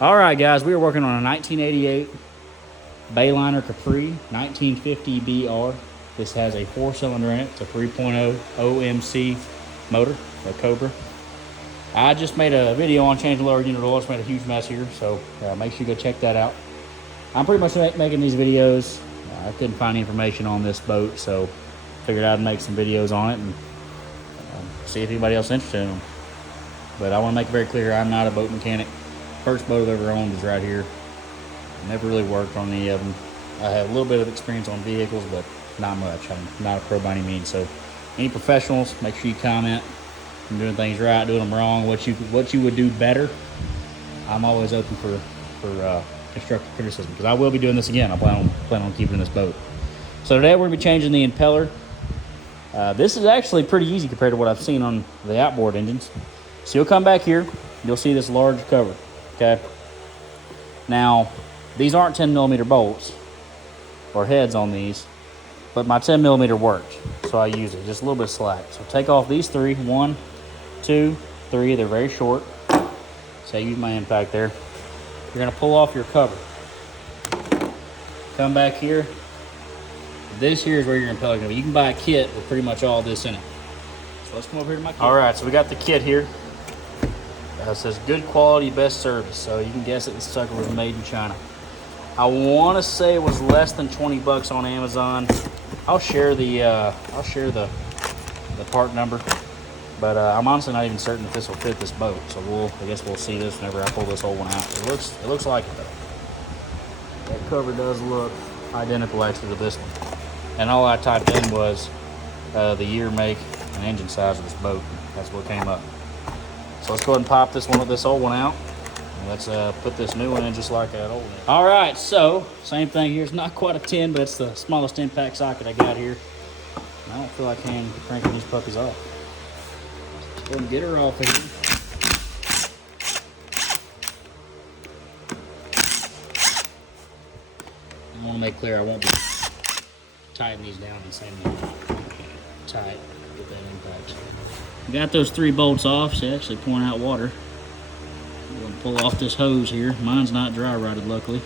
All right, guys, we are working on a 1988 Bayliner Capri 1950BR. This has a 4-cylinder in it. It's a 3.0 OMC motor, a Cobra. I just made a video on changing lower unit oil. It's made a huge mess here, so make sure you go check that out. I'm pretty much making these videos. I couldn't find any information on this boat, so figured I'd make some videos on it and see if anybody else is interested in them. But I want to make it very clear, I'm not a boat mechanic. First boat I've ever owned is right here. Never really worked on any of them. I have a little bit of experience on vehicles, but not much. I'm not a pro by any means. So any professionals, make sure you comment. I'm doing things right, doing them wrong, what you would do better. I'm always open for constructive criticism, because I will be doing this again. I plan on keeping this boat. So today we're going to be changing the impeller. This is actually pretty easy compared to what I've seen on the outboard engines. So you'll come back here, you'll see this large cover, okay? Now, these aren't 10mm bolts or heads on these, but my 10mm worked, so I use it, just a little bit of slack. So take off these three, 1, 2, 3, they're very short. So I use my impact there. You're gonna pull off your cover. Come back here. This here is where your impeller is gonna be. You can buy a kit with pretty much all this in it. So let's come over here to my kit. All right, so we got the kit here. It says good quality, best service. So you can guess it, this sucker was made in China. I want to say it was less than 20 bucks on Amazon. I'll share the part number, but I'm honestly not even certain if this will fit this boat. So I guess we'll see this whenever I pull this old one out. It looks like it though. That cover does look identical actually to this one. And all I typed in was the year, make, and engine size of this boat. That's what came up. So let's go ahead and pop this old one out. And let's put this new one in just like that old one. All right, so same thing here. It's not quite a 10, but it's the smallest impact socket I got here. And I don't feel like cranking these puppies off. Let's go ahead and get her off of here. I want to make clear I won't be tightening these down the same tight with that impact. Got those 3 bolts off. So actually pouring out water. I'm going to pull off this hose here. Mine's not dry rotted, luckily.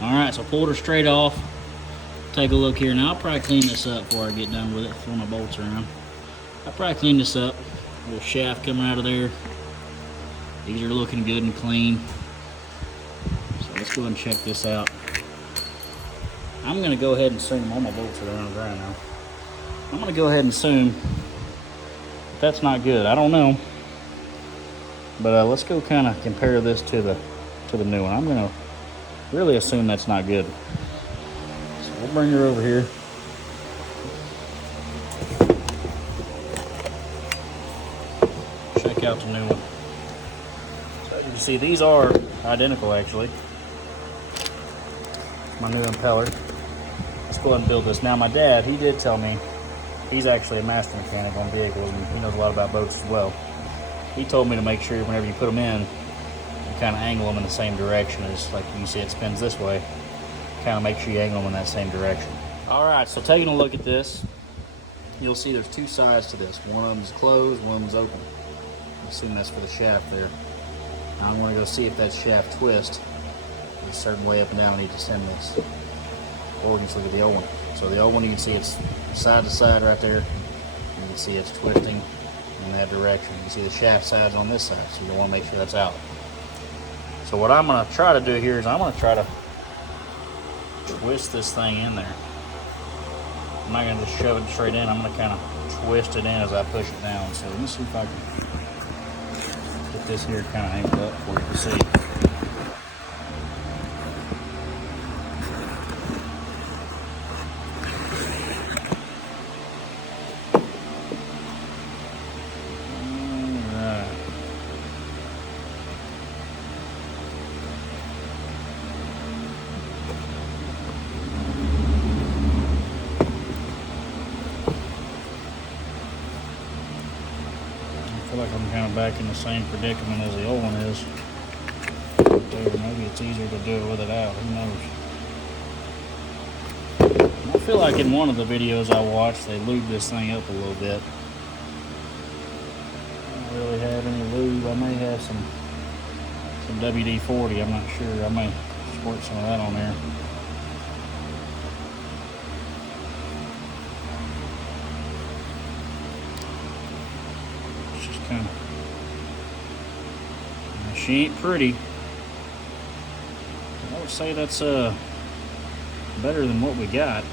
Alright, so pulled her straight off. Take a look here. Now I'll probably clean this up before I get done with it. Throw my bolts around. I'll probably clean this up. A little shaft coming out of there. These are looking good and clean. So let's go ahead and check this out. I'm going to go ahead and assume all my bolts are on dry now. I'm going to go ahead and assume that's not good. I don't know. But let's go kind of compare this to the new one. I'm going to really assume that's not good. So we'll bring her over here. Check out the new one. So as you can see, these are identical actually. My new impeller. Let's go ahead and build this. Now my dad, he did tell me, he's actually a master mechanic on vehicles and he knows a lot about boats as well. He told me to make sure whenever you put them in, you kind of angle them in the same direction as, like you see it spins this way, kind of make sure you angle them in that same direction. All right, so taking a look at this, you'll see there's 2 sides to this. One of them is closed, one of them is open. I assume that's for the shaft there. Now I'm going to go see if that shaft twists a certain way up and down. I need to send this. Or we can just look at the old one. So the old one, you can see it's side to side right there. You can see it's twisting in that direction. You can see the shaft sides on this side, so you want to make sure that's out. So what I'm going to try to do here is I'm going to try to twist this thing in there. I'm not going to just shove it straight in. I'm going to kind of twist it in as I push it down. So let me see if I can get this here kind of angled up for you to see. I feel like I'm kind of back in the same predicament as the old one is. Maybe it's easier to do it with it out, who knows. I feel like in one of the videos I watched, they lubed this thing up a little bit. I don't really have any lube. I may have have some WD-40. I'm not sure. I may squirt some of that on there. It's just kind of, she ain't pretty. I would say that's better than what we got.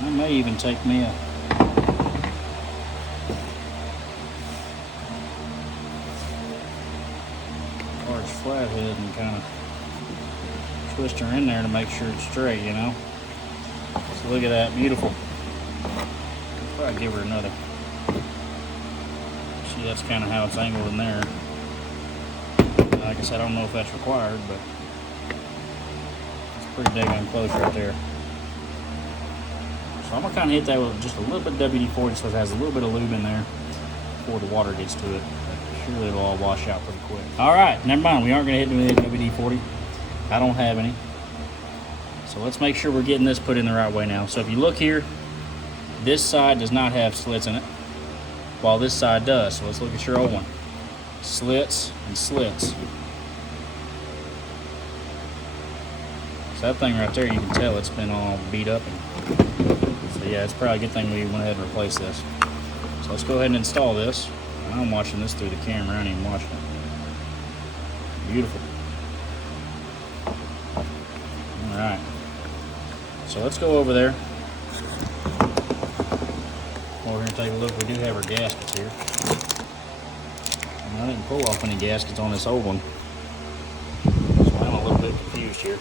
I may even take me a large flathead and kind of twist her in there to make sure it's straight, you know. So look at that, beautiful. I'll probably give her another. See, that's kind of how it's angled in there. Like I said, I don't know if that's required, but it's pretty daggone close right there. So I'm gonna kind of hit that with just a little bit of WD-40 so it has a little bit of lube in there before the water gets to it. Surely it'll all wash out pretty quick. All right, never mind. We aren't gonna hit it with WD-40. I don't have any. So let's make sure we're getting this put in the right way now. So if you look here, this side does not have slits in it, while this side does. So let's look at your old one. Slits and slits. So that thing right there, you can tell it's been all beat up. So yeah, it's probably a good thing we went ahead and replaced this. So let's go ahead and install this. I'm watching this through the camera. I ain't even watching it. Beautiful. All right. So let's go over there. Over here and take a look. We do have our gaskets here. I didn't pull off any gaskets on this old one, so I'm a little bit confused here.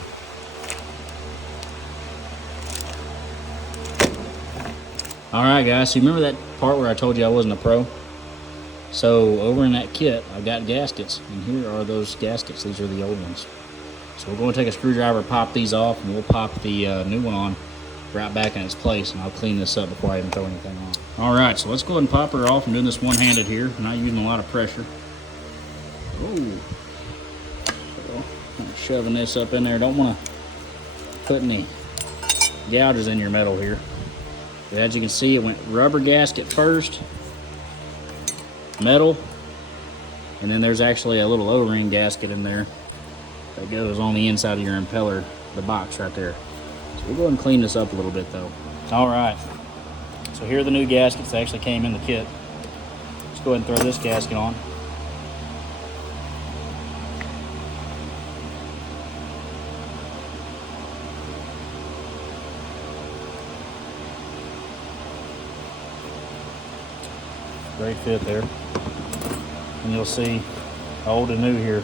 All right, guys. So you remember that part where I told you I wasn't a pro? So over in that kit, I've got gaskets, and here are those gaskets. These are the old ones. So we're going to take a screwdriver, pop these off, and we'll pop the new one on right back in its place, and I'll clean this up before I even throw anything on. All right, so let's go ahead and pop her off. I'm doing this one-handed here. I'm not using a lot of pressure. Oh, so I'm shoving this up in there. Don't want to put any gouges in your metal here. But as you can see, it went rubber gasket first, metal, and then there's actually a little O-ring gasket in there that goes on the inside of your impeller, the box right there. So we'll go ahead and clean this up a little bit though. All right, so here are the new gaskets that actually came in the kit. Let's go ahead and throw this gasket on. Great fit there. And you'll see old and new here.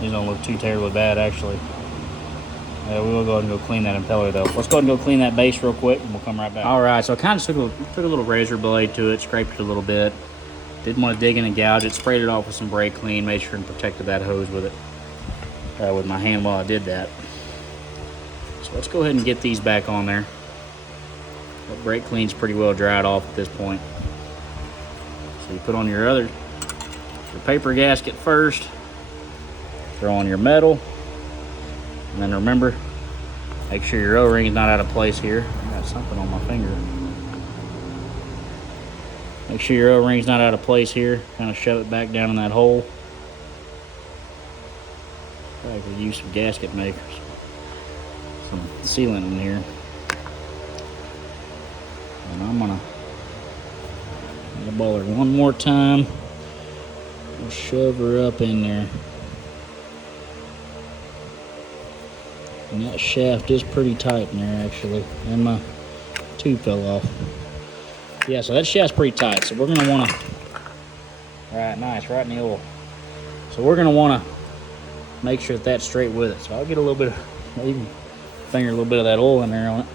These don't look too terribly bad actually. We will go ahead and go clean that impeller though. Let's go ahead and go clean that base real quick and we'll come right back. All right, so I kind of took a little razor blade to it, scraped it a little bit. Didn't want to dig in and gouge it, sprayed it off with some brake clean, made sure and protected that hose with it, with my hand while I did that. So let's go ahead and get these back on there. The brake clean's pretty well dried off at this point. So you put on your paper gasket first, throw on your metal, and then remember, make sure your O-ring is not out of place here. I got something on my finger. Make sure your O-ring's not out of place here. Kind of shove it back down in that hole. Probably could use some gasket makers, some sealant in here. And I'm gonna ball her one more time. I'll shove her up in there. And that shaft is pretty tight in there actually. And my tube fell off. Yeah, so that shaft's pretty tight. So we're gonna wanna, right, nice, right in the oil. So we're gonna wanna make sure that that's straight with it. So I'll get a little bit of, even finger a little bit of that oil in there on it.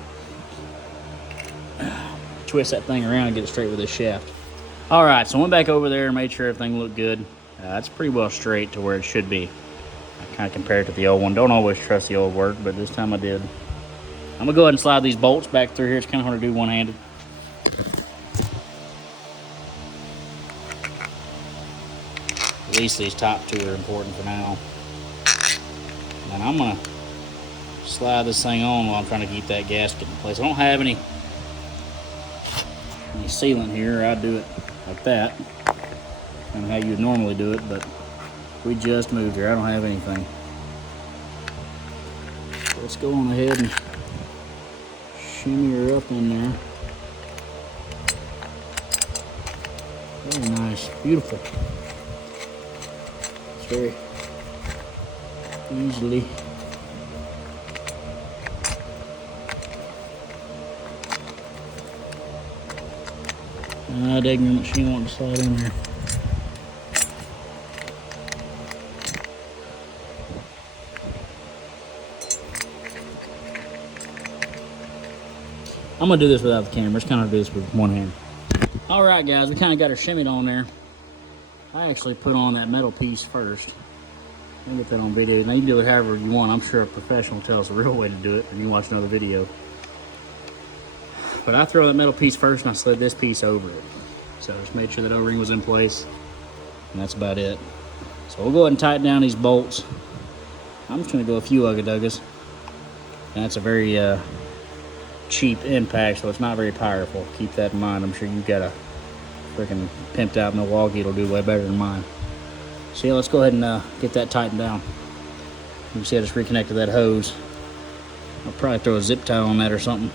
Twist that thing around and get it straight with this shaft. All right, so I went back over there and made sure everything looked good. It's pretty well straight to where it should be. I kind of compared it to the old one. Don't always trust the old work, but this time I did. I'm gonna go ahead and slide these bolts back through here. It's kind of hard to do one-handed. At least these top two are important for now. And I'm gonna slide this thing on while I'm trying to keep that gasket in place. I don't have any any sealant here, I'd do it like that. Kind of how you would normally do it, but we just moved here. I don't have anything. So let's go on ahead and shimmy her up in there. Very nice, beautiful. It's very easily. Dang it, she wants to slide in there. I'm gonna do this without the camera. Just kind of do this with one hand. All right, guys, we kind of got her shimmied on there. I actually put on that metal piece first. I'll get that on video. Now you can do it however you want. I'm sure a professional will tell us the real way to do it, and you can watch another video. But I throw that metal piece first, and I slid this piece over it. So just made sure that O-ring was in place, and that's about it. So we'll go ahead and tighten down these bolts. I'm just gonna go a few ugga-duggas. And that's a very cheap impact, so it's not very powerful. Keep that in mind. I'm sure you've got a freaking pimped out Milwaukee. It'll do way better than mine. So yeah, let's go ahead and get that tightened down. You can see I just reconnected that hose. I'll probably throw a zip tie on that or something.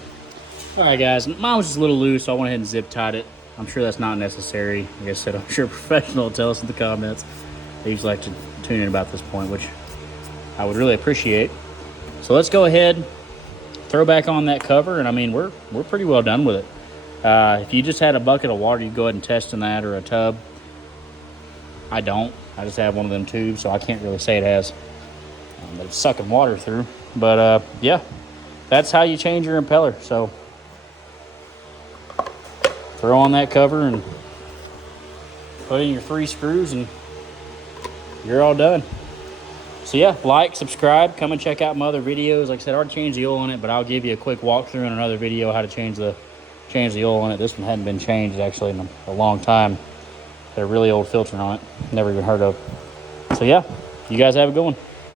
All right, guys, mine was just a little loose, so I went ahead and zip tied it. I'm sure that's not necessary. Like I said, I'm sure a professional will tell us in the comments. They usually like to tune in about this point, which I would really appreciate. So let's go ahead, throw back on that cover, and I mean, we're pretty well done with it. If you just had a bucket of water, you'd go ahead and test in that, or a tub. I don't. I just have one of them tubes, so I can't really say it has. But it's sucking water through. But yeah, that's how you change your impeller. So throw on that cover and put in your 3 screws, and you're all done. So yeah, like, subscribe, come and check out my other videos. Like I said, I already changed the oil in it, but I'll give you a quick walkthrough in another video how to change the oil in it. This one hadn't been changed actually in a long time. Got a really old filter on it, never even heard of. So yeah, you guys have a good one.